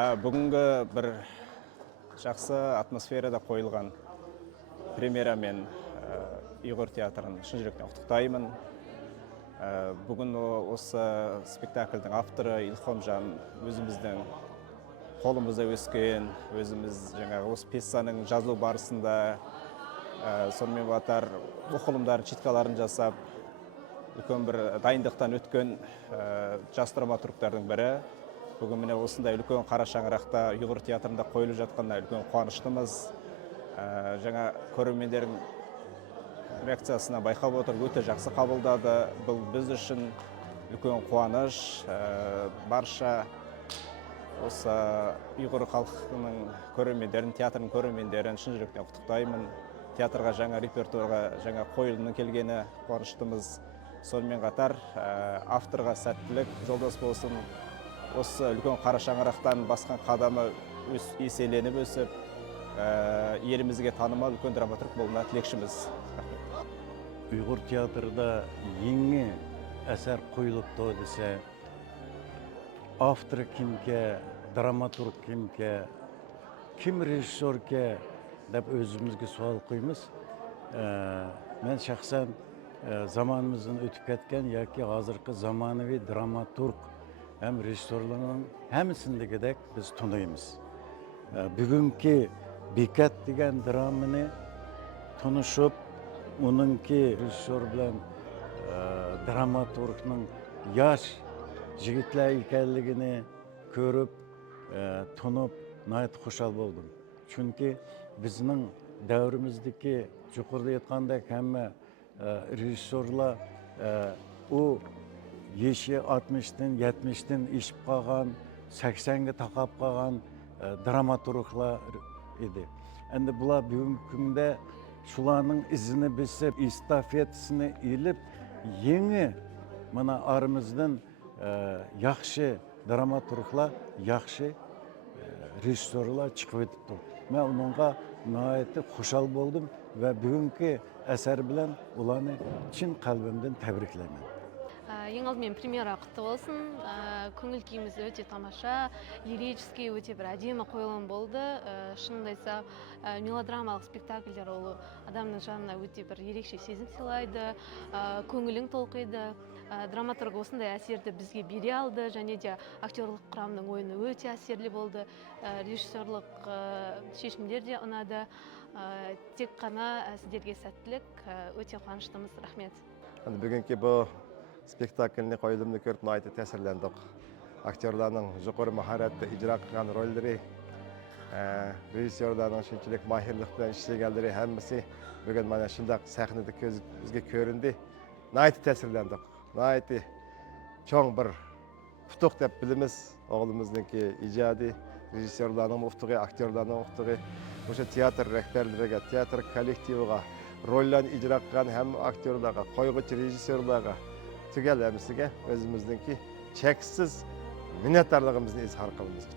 Бүгінгі бір жақсы атмосферада қойылған премьерамен ұйғыр театрын шын жүректен құттықтаймын. Бүгін осы спектакльдің авторы Илхомжан өзіміздің қолымызда өскен, өзіміз осы пьесаның жазу барысында сонымен қатар оқылымдарын, читкаларын жасап, үлкен бір дайындықтан өткен жас драматургтардың бірі. Бүгін міне осындай үлкен қара шаңырақта ұйғыр театрында қойылып жатқанына үлкен қуаныштымыз. Жаңа көрермендердің реакциясына байқап отырып, өте жақсы қабылдады. Бұл біз үшін үлкен қуаныш. Барша осы ұйғыр халқының көрермендерін, театрның көрермендерін шын жүректен құттықтаймын. Театрға жаңа репертуарға, жаңа қойылымның келгені қуаныштымыз. Сонымен қатар авторға сәттілік, жолдас болсын. Осы үлкен қара шаңырақтан басқан қадамы еселеніп өсіп, елімізге танымал үлкен драматург болуына тілекшіміз. Ұйғыр театрда еңі әсер қойылыпты десе, автор кімге, драматург кімге, кім режиссерге деп өзімізге суал қоймыз. Мен шақсан заманымыздың өтіп кеткен, яки азырқы заманауи драматург hem rejissörlerin hemsindegidek biz tanıyımız. Bugünkü Bekat degan dramını tanışıp, onunki rejissör bilen dramaturgning yaş jigitler ekanligini ko'rib, tanib, nayet xushal bo'ldim. Çünkü bizning davrimizdagi yuqorida aytgandek hamma rejissörlar o yeşi 60'dan 70'dan işip qalğan, 80'ge taqap qalğan dramaturglar idi. Endi bular bugungi kunda shularning izini besib, estafetisini elib, yangi mana aramizdan yaxshi dramaturglar, yaxshi rejissyorlar chiqib o'tibdi. Men unga nihoyatda xushal bo'ldim va bugungi asar bilan ularni chin qalbimdan tabriklayman. Ең алдымен премьера құтты болсын. Көңіл күйіміз өте тамаша, лирический өте бір әдемі қойылым болды. Шынымды айтсам, мелодрамалық спектакльдер ол адамның жанына өте бір ерекше сезім сыйлайды, көңілің толқиды. Драматург осындай әсерді бізге бере алды, және де актерлық құрамның ойыны өте әсерлі болды. Режиссерлық шешімдер де ұнады. Тек қана сіздерге сәттілік, өте қуаныштымыз. Рахмет. Бүгінгі бұл спектакльni қойылымды көріп найты тәсірлендік. Актерларның жұқыры махаратты ижра қылған рөлдері, режиссерларның шыншылық махирлік білән ішлегендері әммесі бүгін мана шындақ сәхнеде көзімізге көрінді. Найты тәсірлендік. Найты чоң бір ұқтық деп біліміз оғылымыздыңки ижады, режиссерларның ұқтығы, актерларның ұқтығы, осы театр рәхберлерге, театр коллективіға, рөллерін ижра қылған әм актерларға, қойғыч режиссерларға түгел әмісіге өзіміздіңки чексіз minnettarlığımızı izhar qılımız.